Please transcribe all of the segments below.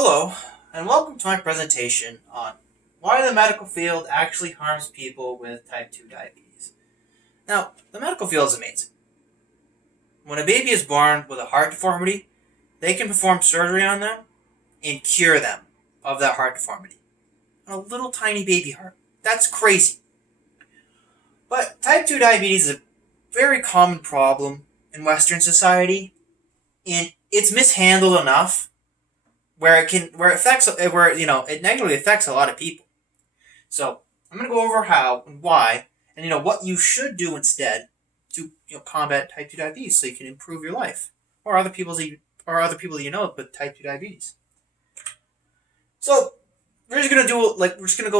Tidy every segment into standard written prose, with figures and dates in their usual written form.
Hello, and welcome to my presentation on why the medical field actually harms people with type 2 diabetes. Now, the medical field is amazing. When a baby is born with a heart deformity, they can perform surgery on them and cure them of that heart deformity. A little tiny baby heart. That's crazy. But type 2 diabetes is a very common problem in Western society, and it's mishandled enough where it negatively affects a lot of people. So I'm going to go over how and why, and what you should do instead to combat type 2 diabetes, so you can improve your life or other people that you know with type 2 diabetes. So we're just gonna go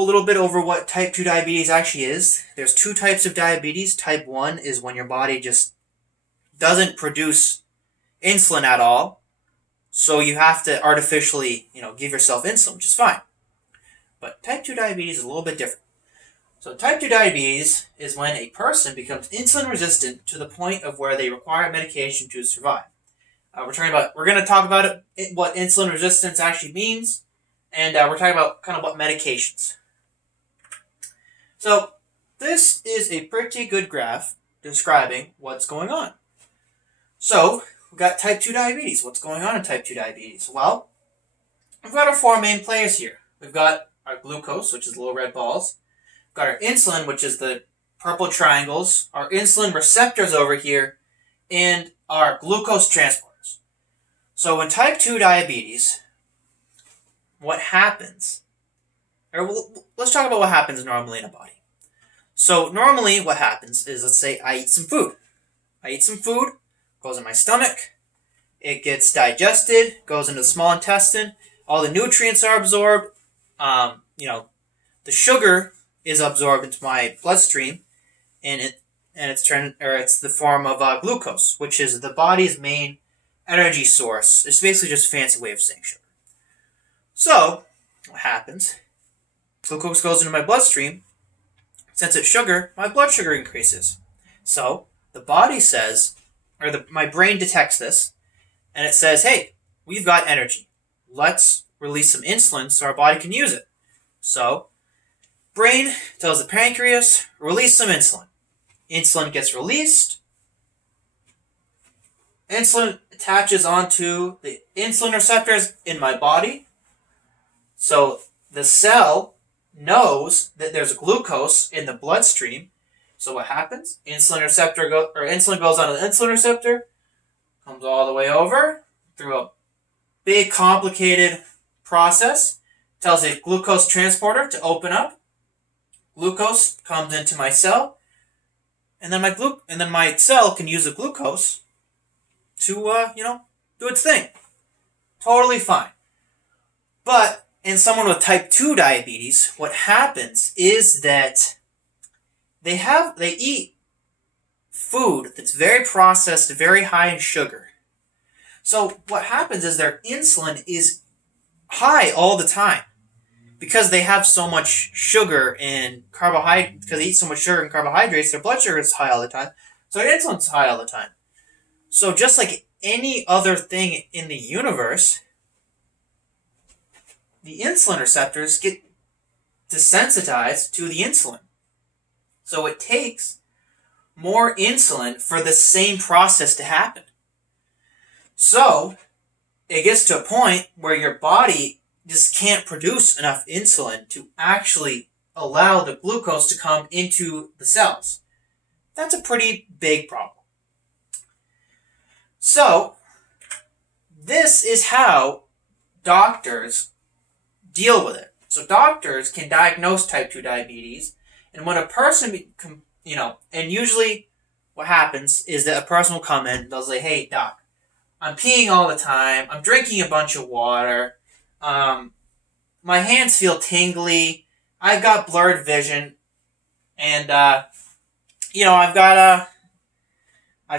a little bit over what type 2 diabetes actually is. There's two types of diabetes. Type 1 is when your body just doesn't produce insulin at all, so you have to artificially give yourself insulin, which is fine. But type 2 diabetes is a little bit different. So type 2 diabetes is when a person becomes insulin resistant to the point of where they require medication to survive. We're going to talk about what insulin resistance actually means, and we're talking about kind of what medications. So this is a pretty good graph describing what's going on. So we've got type 2 diabetes. What's going on in type 2 diabetes? Well, we've got our four main players here. We've got our glucose, which is the little red balls. We've got our insulin, which is the purple triangles. Our insulin receptors over here, and our glucose transporters. So in type 2 diabetes, what happens? Let's talk about what happens normally in a body. So normally what happens is, let's say I eat some food. Goes in my stomach. It gets digested, goes into the small intestine. All the nutrients are absorbed. The sugar is absorbed into my bloodstream, and it's the form of glucose, which is the body's main energy source. It's basically just a fancy way of saying sugar. So what happens? Glucose goes into my bloodstream. Since it's sugar, my blood sugar increases. So the body says, my brain detects this, and it says, "Hey, we've got energy. Let's release some insulin so our body can use it." So brain tells the pancreas, release some insulin. Insulin gets released. Insulin attaches onto the insulin receptors in my body. So the cell knows that there's glucose in the bloodstream. So what happens? Insulin goes onto the insulin receptor, comes all the way over through a big complicated process, tells the glucose transporter to open up. Glucose comes into my cell, and then my cell can use the glucose to do its thing. Totally fine. But in someone with type 2 diabetes, what happens is that they eat food that's very processed, very high in sugar. So what happens is their insulin is high all the time. Because they have so much sugar and carbohydrates, because they eat so much sugar and carbohydrates, their blood sugar is high all the time. So their insulin's high all the time. So just like any other thing in the universe, the insulin receptors get desensitized to the insulin. So it takes more insulin for the same process to happen. So it gets to a point where your body just can't produce enough insulin to actually allow the glucose to come into the cells. That's a pretty big problem. So this is how doctors deal with it. So doctors can diagnose type 2 diabetes, and when a person, and usually what happens is that a person will come in and they'll say, "Hey, doc, I'm peeing all the time. I'm drinking a bunch of water. My hands feel tingly. I've got blurred vision, and I've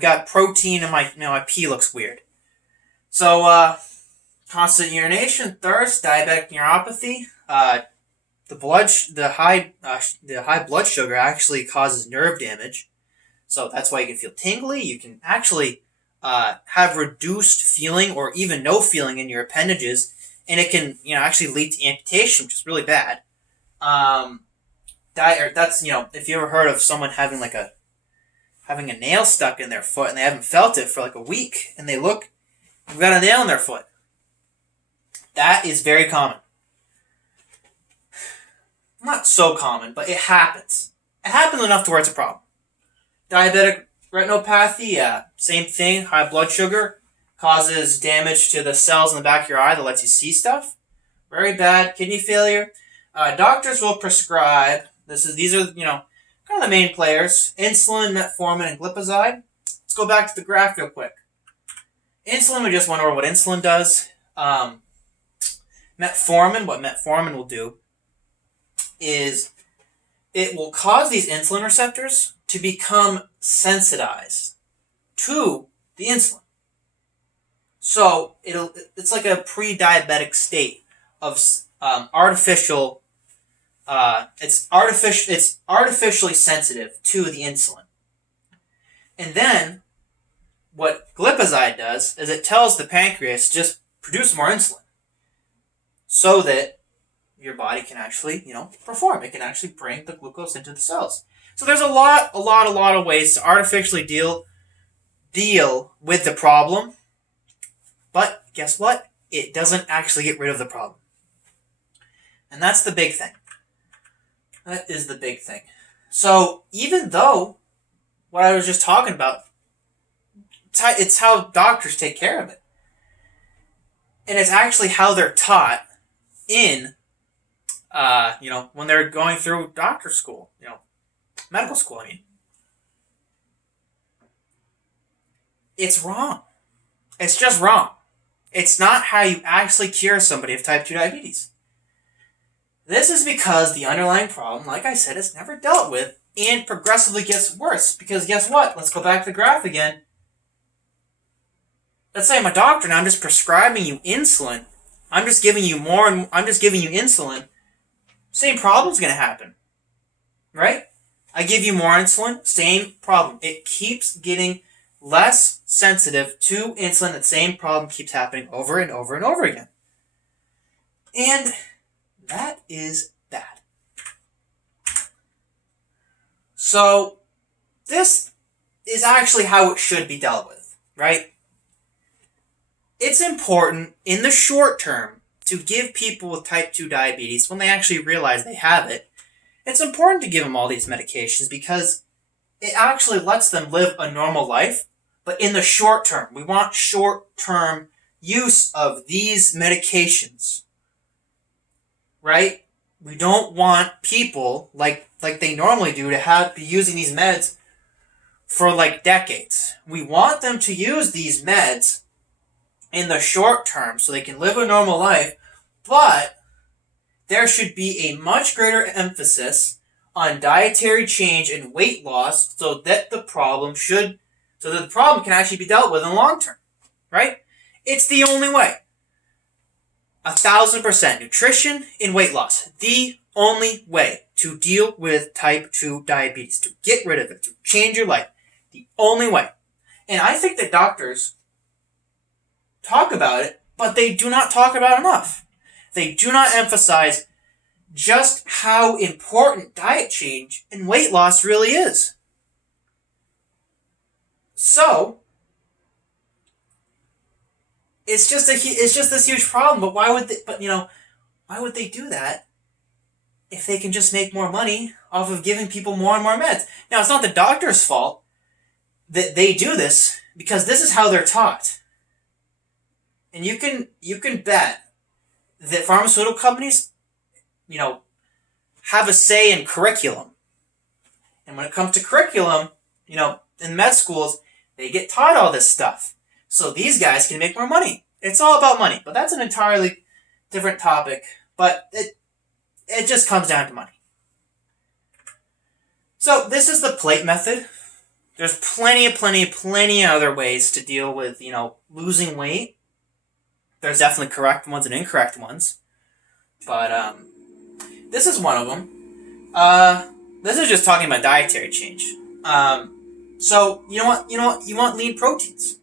got protein in my pee looks weird. So constant urination, thirst, diabetic neuropathy. The high blood sugar actually causes nerve damage, so that's why you can feel tingly. You can actually have reduced feeling or even no feeling in your appendages and it can actually lead to amputation, which is really bad. That's if you ever heard of someone having having a nail stuck in their foot and they haven't felt it for like a week, and they look, they've got a nail in their foot. That is very common. Not so common, but it happens. It happens enough to where it's a problem. Diabetic retinopathy, same thing. High blood sugar causes damage to the cells in the back of your eye that lets you see stuff. Very bad. Kidney failure. Doctors will prescribe. These are kind of the main players: insulin, metformin, and glipizide. Let's go back to the graph real quick. Insulin, we just went over what insulin does. Metformin, what metformin will do is it will cause these insulin receptors to become sensitized to the insulin. So it's like a pre-diabetic state of artificial. It's artificially sensitive to the insulin. And then what glipizide does is it tells the pancreas just produce more insulin, so that your body can actually, perform. It can actually bring the glucose into the cells. So there's a lot of ways to artificially deal with the problem. But guess what? It doesn't actually get rid of the problem. And that's the big thing. That is the big thing. So even though what I was just talking about, it's how doctors take care of it. And it's actually how they're taught in when they're going through doctor school, medical school, I mean. It's wrong. It's just wrong. It's not how you actually cure somebody of type 2 diabetes. This is because the underlying problem, like I said, is never dealt with and progressively gets worse. Because guess what? Let's go back to the graph again. Let's say I'm a doctor and I'm just prescribing you insulin. I'm just giving you insulin. Same problem's going to happen. Right? I give you more insulin, same problem. It keeps getting less sensitive to insulin. The same problem keeps happening over and over and over again. And that is bad. So, this is actually how it should be dealt with, right? It's important in the short term to give people with type 2 diabetes, when they actually realize they have it, it's important to give them all these medications because it actually lets them live a normal life. But in the short term, we want short-term use of these medications, right? We don't want people like they normally do to be using these meds for like decades. We want them to use these meds in the short term so they can live a normal life, but there should be a much greater emphasis on dietary change and weight loss so that the problem can actually be dealt with in the long term, right? It's the only way. 1,000% nutrition and weight loss. The only way to deal with type 2 diabetes, to get rid of it, to change your life. The only way. And I think that doctors talk about it, but they do not talk about it enough. They do not emphasize just how important diet change and weight loss really is. So, it's just this huge problem. But why would they do that if they can just make more money off of giving people more and more meds? Now, it's not the doctor's fault that they do this, because this is how they're taught. And you can bet that pharmaceutical companies, have a say in curriculum. And when it comes to curriculum, in med schools, they get taught all this stuff. So these guys can make more money. It's all about money. But that's an entirely different topic. But it just comes down to money. So this is the plate method. There's plenty of other ways to deal with, losing weight. There's definitely correct ones and incorrect ones. But this is one of them. This is just talking about dietary change. So you want lean proteins.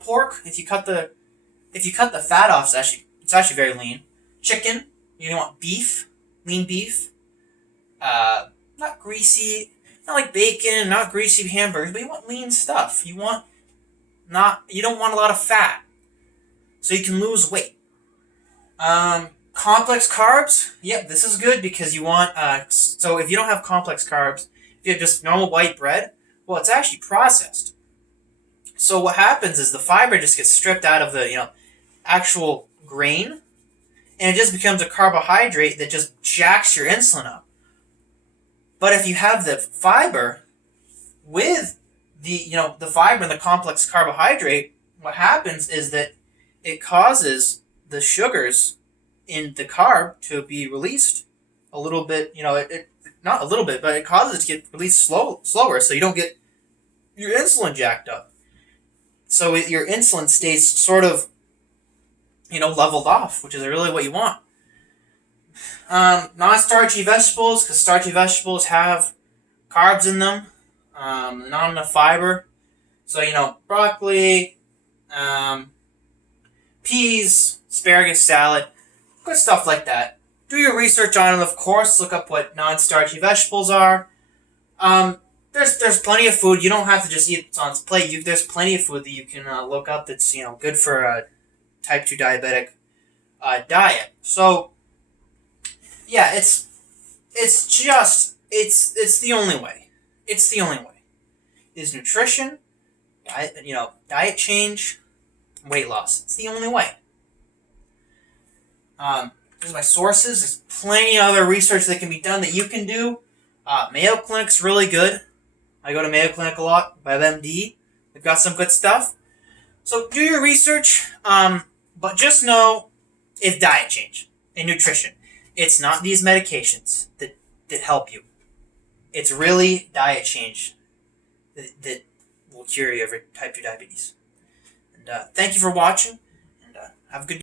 Pork. If you cut the fat off, it's actually It's actually very lean. Chicken. You want beef, lean beef. Not greasy, not like bacon, not greasy hamburgers, but you want lean stuff. You don't want a lot of fat, so you can lose weight. Complex carbs. Yep, this is good because you want. So if you don't have complex carbs, if you have just normal white bread, well, it's actually processed. So what happens is the fiber just gets stripped out of the actual grain, and it just becomes a carbohydrate that just jacks your insulin up. But if you have the fiber with the fiber and the complex carbohydrate, what happens is that it causes the sugars in the carb to be released a little bit. Not a little bit, but it causes it to get released slower, so you don't get your insulin jacked up. So your insulin stays sort of leveled off, which is really what you want. Non-starchy vegetables, because starchy vegetables have carbs in them, not enough fiber. So, broccoli, peas, asparagus salad, good stuff like that. Do your research on them, of course. Look up what non-starchy vegetables are. There's plenty of food. You don't have to just eat what's on its plate. There's plenty of food that you can look up that's good for a type 2 diabetic diet. So, yeah, it's the only way. It's the only way. Is nutrition, diet change, weight loss. It's the only way. Here's my sources. There's plenty of other research that can be done that you can do. Mayo Clinic's really good. I go to Mayo Clinic a lot, WebMD. They've got some good stuff. So do your research, but just know it's diet change and nutrition. It's not these medications that help you. It's really diet change that will cure you of type 2 diabetes. And thank you for watching, and have a good day.